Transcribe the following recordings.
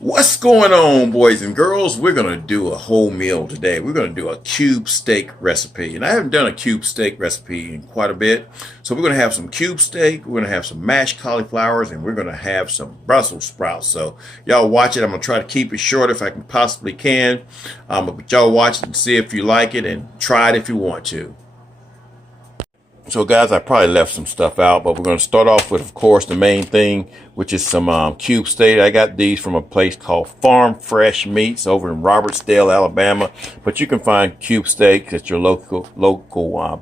What's going on, boys and girls? We're going to do a whole meal today. We're going to do a cube steak recipe. And I haven't done a cube steak recipe in quite a bit. So we're going to have some cube steak, we're going to have some mashed cauliflowers, and we're going to have some Brussels sprouts. So y'all watch it. I'm going to try to keep it short if I can possibly can. But y'all watch it and see if you like it and try it if you want to. So guys, I probably left some stuff out, but we're going to start off with, of course, the main thing, which is some cube steak. I got these from a place called Farm Fresh Meats over in Robertsdale, Alabama. But you can find cube steaks at your local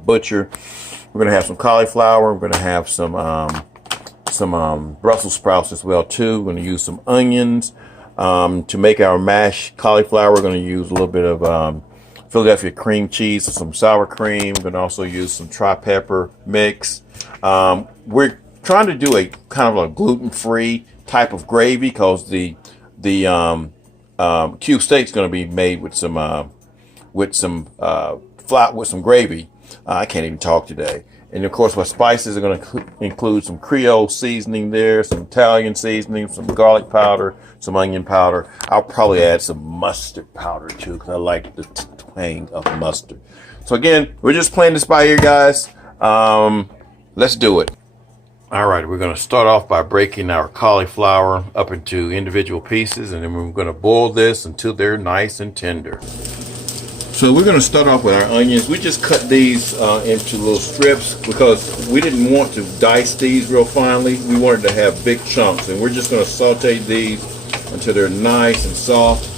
butcher. We're going to have some cauliflower. We're going to have some Brussels sprouts as well too. We're going to use some onions to make our mashed cauliflower. We're going to use a little bit of Philadelphia cream cheese, some sour cream. We're going to also use some tri-pepper mix. We're trying to do a kind of a gluten-free type of gravy because the cube steak is going to be made with some gravy. I can't even talk today. And of course, my spices are going to include some Creole seasoning there, some Italian seasoning, some garlic powder, some onion powder. I'll probably add some mustard powder too because I like the twang of mustard. So again, we're just playing this by ear, guys. Let's do it. All right, we're going to start off by breaking our cauliflower up into individual pieces, and then we're going to boil this until they're nice and tender. So we're going to start off with our onions. We just cut these into little strips because we didn't want to dice these real finely. We wanted to have big chunks, and we're just going to saute these until they're nice and soft.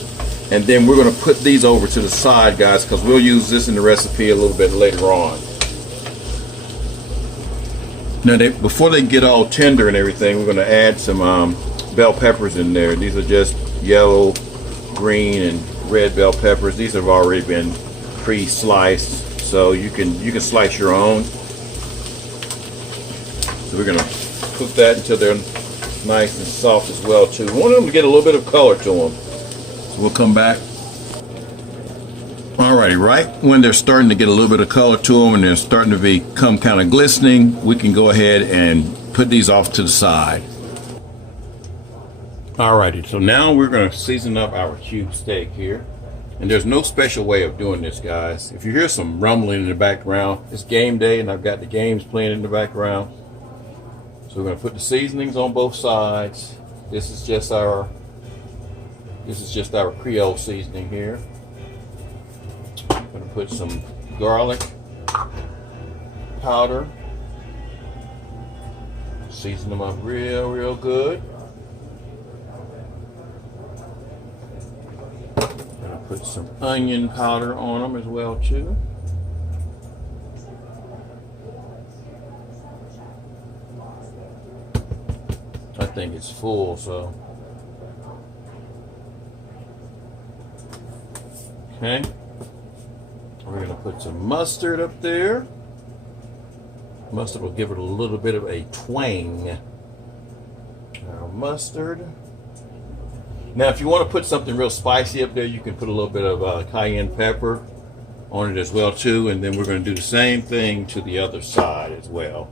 And then we're going to put these over to the side, guys, because we'll use this in the recipe a little bit later on. Now, before they get all tender and everything, we're going to add some bell peppers in there. These are just yellow, green, and red bell peppers. These have already been pre-sliced, so you can slice your own. So we're going to cook that until they're nice and soft as well too. We want them to get a little bit of color to them. So we'll come back. Alrighty, right when they're starting to get a little bit of color to them and they're starting to become kind of glistening, we can go ahead and put these off to the side. Alrighty, so now we're going to season up our cube steak here. And there's no special way of doing this, guys. If you hear some rumbling in the background, it's game day and I've got the games playing in the background. So we're going to put the seasonings on both sides. This is just our Creole seasoning here. I'm going to put some garlic powder. Season them up real good. Put some onion powder on them as well too. I think it's full, so. Okay. We're going to put some mustard up there. Mustard will give it a little bit of a twang. Now, mustard. Now, if you want to put something real spicy up there, you can put a little bit of cayenne pepper on it as well too. And then we're going to do the same thing to the other side as well.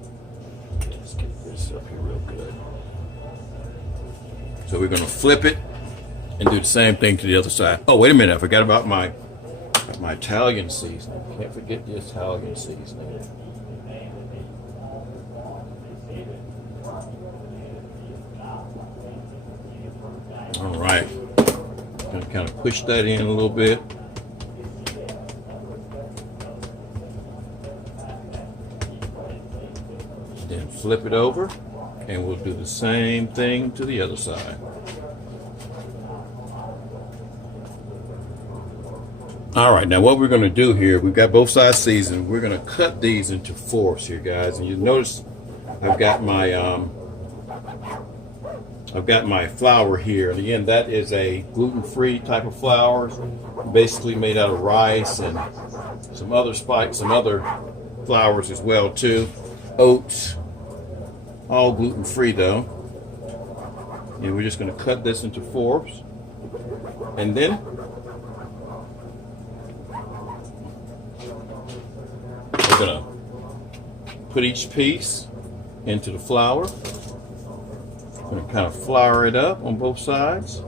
Let's get this up here real good. So we're going to flip it and do the same thing to the other side. Oh, wait a minute! I forgot about my Italian seasoning. Can't forget the Italian seasoning. All right, going to kind of push that in a little bit. Then flip it over, and we'll do the same thing to the other side. All right, now what we're going to do here, we've got both sides seasoned. We're going to cut these into fourths here, guys. And you notice I've got my flour here, and again, that is a gluten-free type of flour, basically made out of rice and some other flours as well too, oats, all gluten-free though. And we're just going to cut this into fourths, and then we're going to put each piece into the flour. I'm going to kind of flour it up on both sides.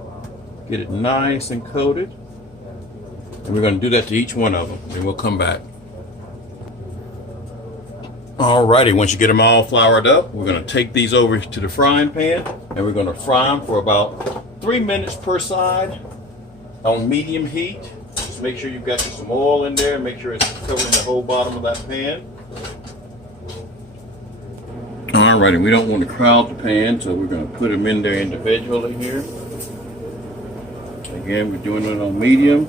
Get it nice and coated. And we're going to do that to each one of them. Then we'll come back. Alrighty, once you get them all floured up, we're going to take these over to the frying pan. And we're going to fry them for about 3 minutes per side on medium heat. Just make sure you've got some oil in there. Make sure it's covering the whole bottom of that pan. Alrighty, we don't want to crowd the pan, so we're going to put them in there individually here. Again, we're doing it on medium.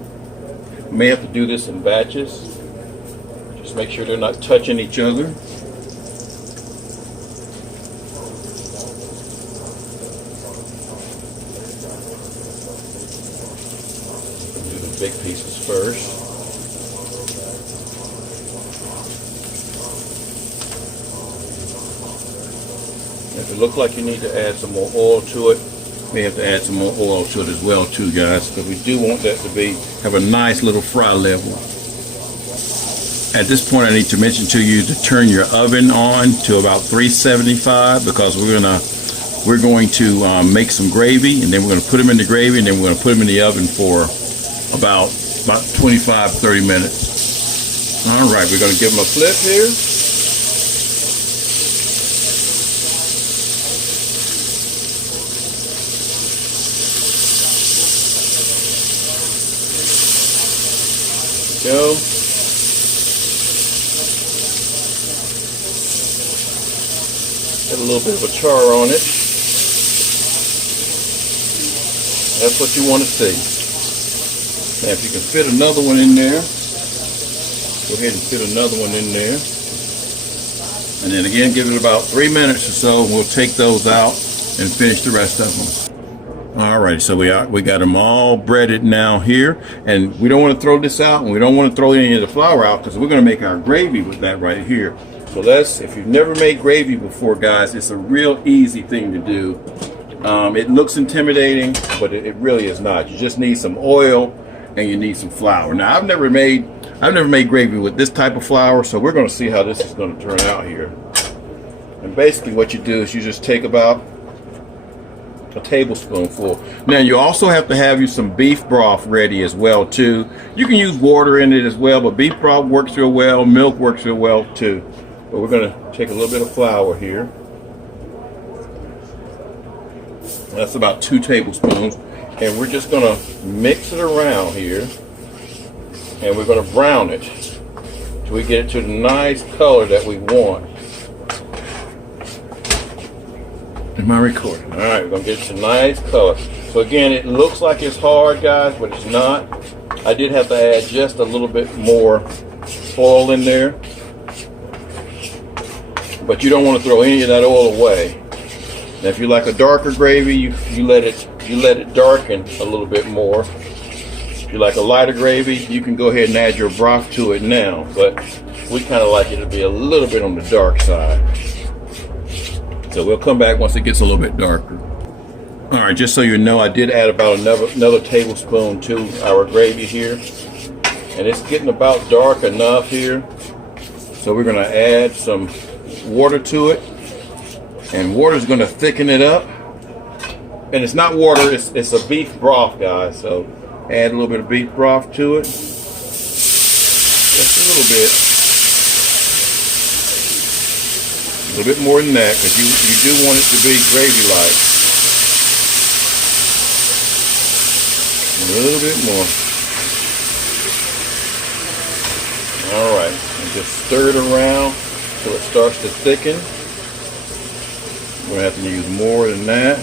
We may have to do this in batches. Just make sure they're not touching each other. Do the big pieces first. If it looks like you need to add some more oil to it, you may have to add some more oil to it as well too, guys, because we do want that to have a nice little fry level. At this point, I need to mention to you to turn your oven on to about 375, because we're going to make some gravy, and then we're going to put them in the gravy, and then we're going to put them in the oven for about 25-30 minutes. All right, we're going to give them a flip here. Go. Got a little bit of a char on it. That's what you want to see. Now if you can fit another one in there, go ahead and fit another one in there. And then again, give it about 3 minutes or so, and we'll take those out and finish the rest of them. Alright, so we got them all breaded now here, and we don't want to throw this out, and we don't want to throw any of the flour out, because we're going to make our gravy with that right here. So if you've never made gravy before, guys, it's a real easy thing to do. It looks intimidating, but it really is not. You just need some oil and you need some flour. Now I've never made gravy with this type of flour, so we're going to see how this is going to turn out here. And basically what you do is you just take about a tablespoonful. Now you also have to have you some beef broth ready as well too. You can use water in it as well, but beef broth works real well. Milk works real well too. But we're going to take a little bit of flour here. That's about 2 tablespoons, and we're just going to mix it around here, and we're going to brown it till we get it to the nice color that we want. Am I recording? All right, we're going to get it to a nice color. So again, it looks like it's hard, guys, but it's not. I did have to add just a little bit more oil in there, but you don't want to throw any of that oil away. Now, if you like a darker gravy, you let it darken a little bit more. If you like a lighter gravy, you can go ahead and add your broth to it now, but we kind of like it to be a little bit on the dark side. So we'll come back once it gets a little bit darker. All right, just so you know, I did add about another tablespoon to our gravy here, and it's getting about dark enough here. So we're going to add some water to it, and water is going to thicken it up. And it's not water, it's a beef broth, guys. So add a little bit of beef broth to it, just a little bit. A little bit more than that, because you do want it to be gravy-like. A little bit more. All right, and just stir it around till it starts to thicken. We're going to have to use more than that.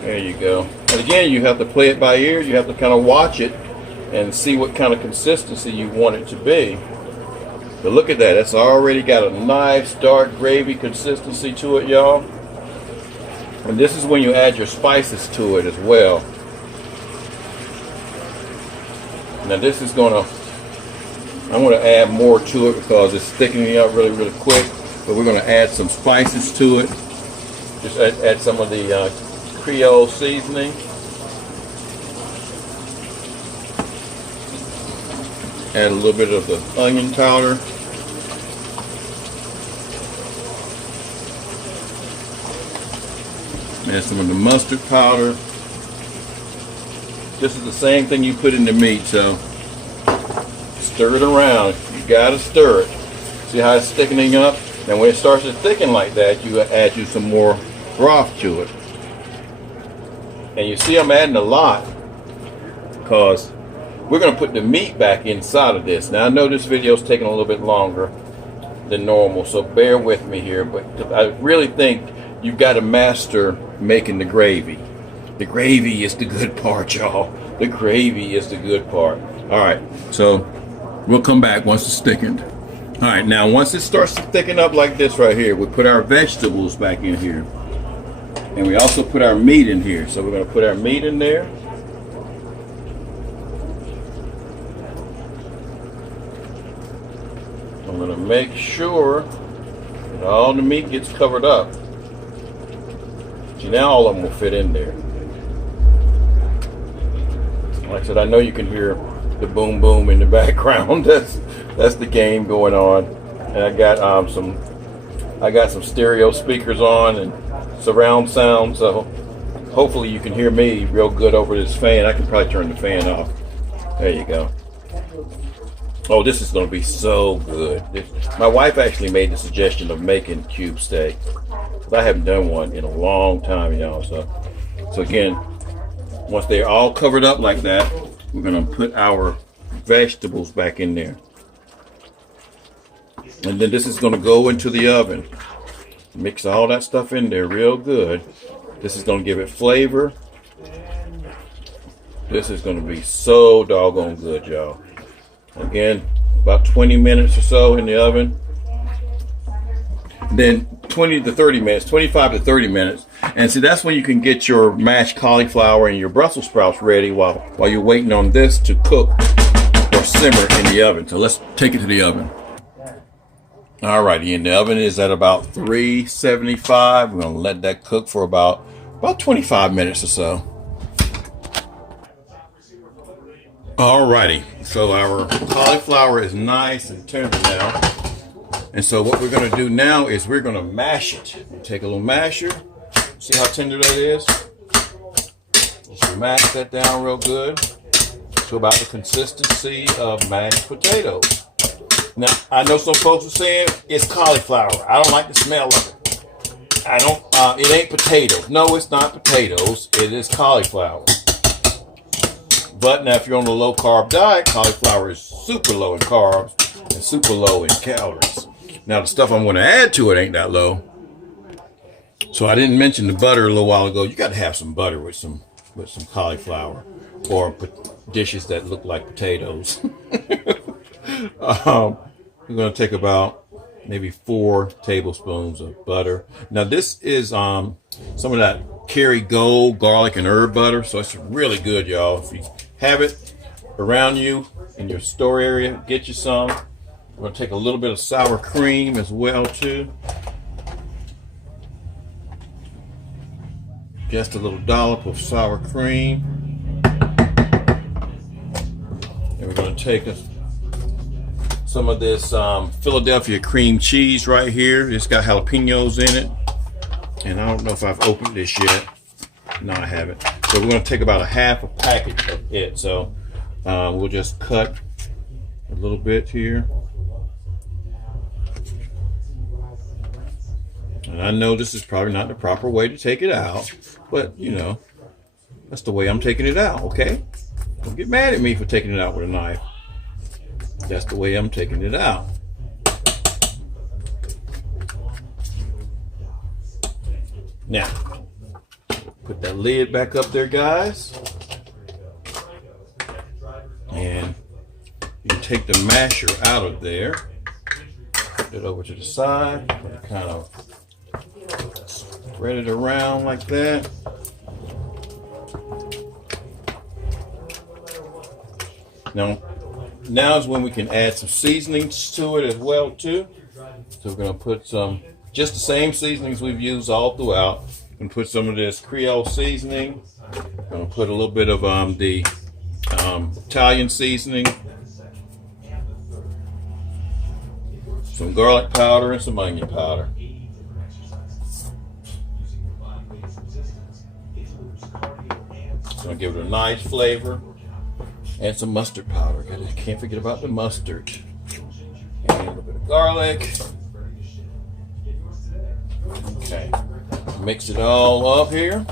There you go. And again, you have to play it by ear. You have to kind of watch it and see what kind of consistency you want it to be. But look at that. It's already got a nice dark gravy consistency to it, y'all. And this is when you add your spices to it as well. Now this is I'm going to add more to it because it's thickening up really, really quick. But we're going to add some spices to it. Just add some of the Creole seasoning. Add a little bit of the onion powder. Add some of the mustard powder. This is the same thing you put in the meat, so stir it around. You gotta stir it. See how it's thickening up? And when it starts to thicken like that, you add some more broth to it. And you see I'm adding a lot because we're going to put the meat back inside of this. Now I know this video is taking a little bit longer than normal, so bear with me here, but I really think you've got to master making the gravy. The gravy is the good part, y'all. The gravy is the good part. All right, so we'll come back once it's thickened. All right, now once it starts to thicken up like this right here, we put our vegetables back in here. And we also put our meat in here. So we're going to put our meat in there. I'm going to make sure that all the meat gets covered up. See, now all of them will fit in there. Like I said, I know you can hear the boom boom in the background. That's the game going on. And I got some stereo speakers on and surround sound, so hopefully you can hear me real good over this fan. I can probably turn the fan off. There you go. Oh, this is going to be so good. My wife actually made the suggestion of making cube steak. I haven't done one in a long time, y'all. So again, once they're all covered up like that, we're going to put our vegetables back in there. And then this is going to go into the oven. Mix all that stuff in there real good. This is going to give it flavor. This is going to be so doggone good, y'all. Again, about 20 minutes or so in the oven. Then 20 to 30 minutes, 25 to 30 minutes. And see, that's when you can get your mashed cauliflower and your Brussels sprouts ready while you're waiting on this to cook or simmer in the oven. So let's take it to the oven. Alrighty, and the oven is at about 375. We're gonna let that cook for about 25 minutes or so. Alrighty, so our cauliflower is nice and tender now. And so what we're gonna do now is we're gonna mash it. Take a little masher. See how tender that is? Just mash that down real good to about the consistency of mashed potatoes. Now, I know some folks are saying it's cauliflower. I don't like the smell of it. It ain't potatoes. No, it's not potatoes. It is cauliflower. But now, if you're on a low carb diet, cauliflower is super low in carbs and super low in calories. Now, the stuff I'm going to add to it ain't that low. So I didn't mention the butter a little while ago. You got to have some butter with some cauliflower or dishes that look like potatoes. We're going to take about maybe 4 tablespoons of butter. Now this is some of that Kerrygold garlic and herb butter, so it's really good, y'all. If you have it around you in your store area, get you some. We're going to take a little bit of sour cream as well too. Just a little dollop of sour cream. And we're going to take some of this Philadelphia cream cheese right here. It's got jalapenos in it. And I don't know if I've opened this yet. No, I haven't. So we're going to take about a half a package of it. So we'll just cut a little bit here. And I know this is probably not the proper way to take it out, but you know, that's the way I'm taking it out, okay? Don't get mad at me for taking it out with a knife. That's the way I'm taking it out. Now, put that lid back up there, guys. And you take the masher out of there. Put it over to the side. Kind of spread it around like that. Now is when we can add some seasonings to it as well too. So we're going to put just the same seasonings we've used all throughout. We're going to put some of this Creole seasoning. I'm going to put a little bit of the Italian seasoning, some garlic powder, and some onion powder. gonna give it a nice flavor. And some mustard powder. Can't forget about the mustard. And a little bit of garlic. Okay. Mix it all up here.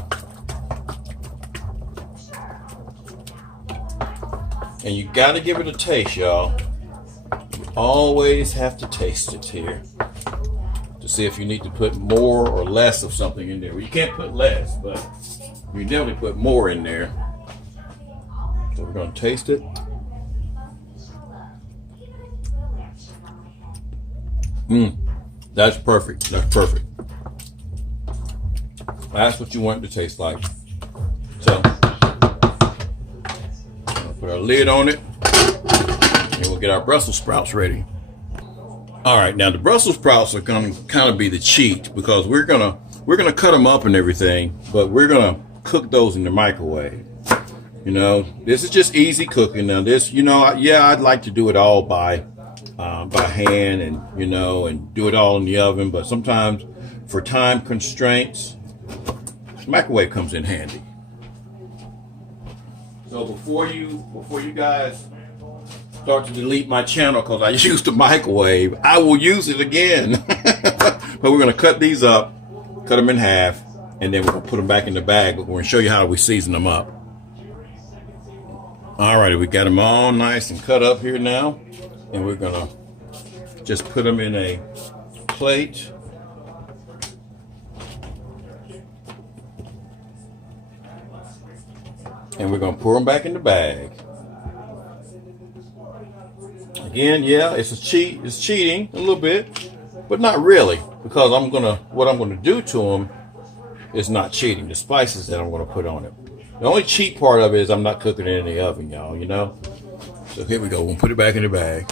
And you gotta give it a taste, y'all. You always have to taste it here to see if you need to put more or less of something in there. Well, you can't put less, but you definitely put more in there. So we're gonna taste it. That's perfect. That's perfect. That's what you want it to taste like. So, put our lid on it, and we'll get our Brussels sprouts ready. All right, now the Brussels sprouts are going to kind of be the cheat because we're gonna cut them up and everything, but we're gonna cook those in the microwave. You know, this is just easy cooking. Now this, you know, yeah, I'd like to do it all by hand and, you know, and do it all in the oven, but sometimes for time constraints, the microwave comes in handy. So before you guys start to delete my channel because I used the microwave, I will use it again. But we're gonna cut these up, cut them in half, and then we're gonna put them back in the bag, but we're gonna show you how we season them up. All right, we got them all nice and cut up here now, and we're gonna just put them in a plate. And we're gonna pour them back in the bag. Again, yeah, it's a cheat. It's cheating a little bit, but not really, because what I'm gonna do to them is not cheating. The spices that I'm gonna put on it. The only cheat part of it is I'm not cooking it in the oven, y'all, you know? So here we go, we'll put it back in the bag.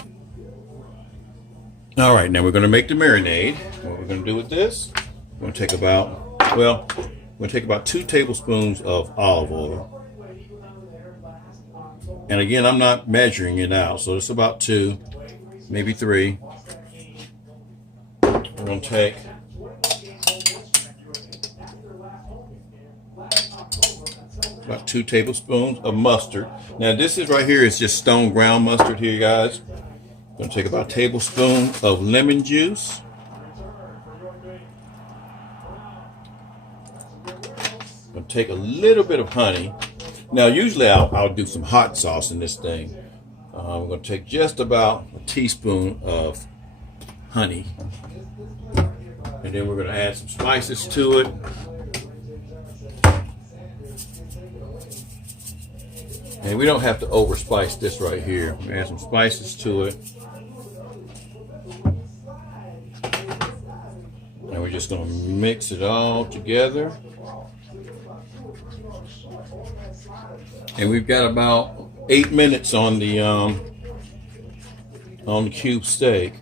All right, now we're gonna make the marinade. What we're gonna do with this, we're gonna take about 2 tablespoons of olive oil. And again, I'm not measuring it out, so it's about 2, maybe 3. We're gonna take about 2 tablespoons of mustard. Now this is right here is just stone ground mustard here, guys. I'm gonna take about a tablespoon of lemon juice. I'm gonna take a little bit of honey. Now usually I'll do some hot sauce in this thing. I'm gonna take just about a teaspoon of honey. And then we're gonna add some spices to it. And we don't have to overspice this right here. We add some spices to it. And we're just gonna mix it all together. And we've got about 8 minutes on the cube steak.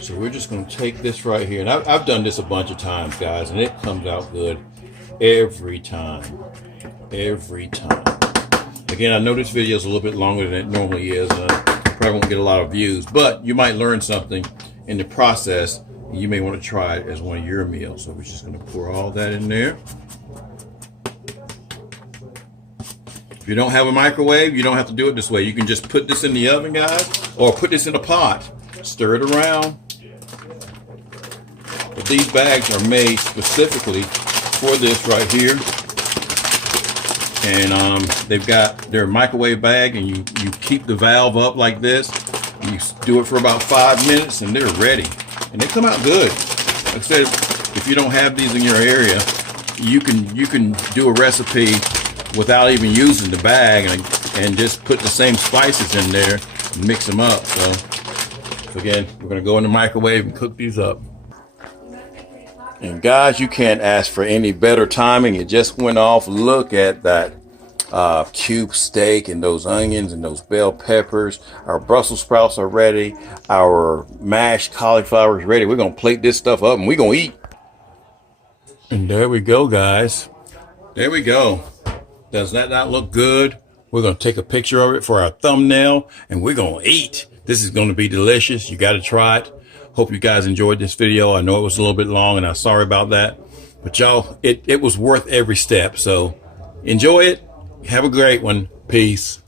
So we're just gonna take this right here. And I've done this a bunch of times, guys, and it comes out good every time. Every time. Again, I know this video is a little bit longer than it normally is. Probably won't get a lot of views, but you might learn something in the process. And you may want to try it as one of your meals. So we're just going to pour all that in there. If you don't have a microwave, you don't have to do it this way. You can just put this in the oven, guys, or put this in a pot. Stir it around. But these bags are made specifically for this right here. And they're a microwave bag, and you keep the valve up like this. You do it for about 5 minutes, and they're ready. And they come out good. Like I said, if you don't have these in your area, you can do a recipe without even using the bag, and just put the same spices in there and mix them up. So again, we're gonna go in the microwave and cook these up. And guys, you can't ask for any better timing. It just went off. Look at that cube steak and those onions and those bell peppers. Our Brussels sprouts are ready. Our mashed cauliflower is ready. We're going to plate this stuff up and we're going to eat. And there we go, guys. There we go. Does that not look good? We're going to take a picture of it for our thumbnail and we're going to eat. This is going to be delicious. You got to try it. Hope you guys enjoyed this video. I know it was a little bit long and I'm sorry about that, but y'all, it was worth every step. So Enjoy it. Have a great one. Peace.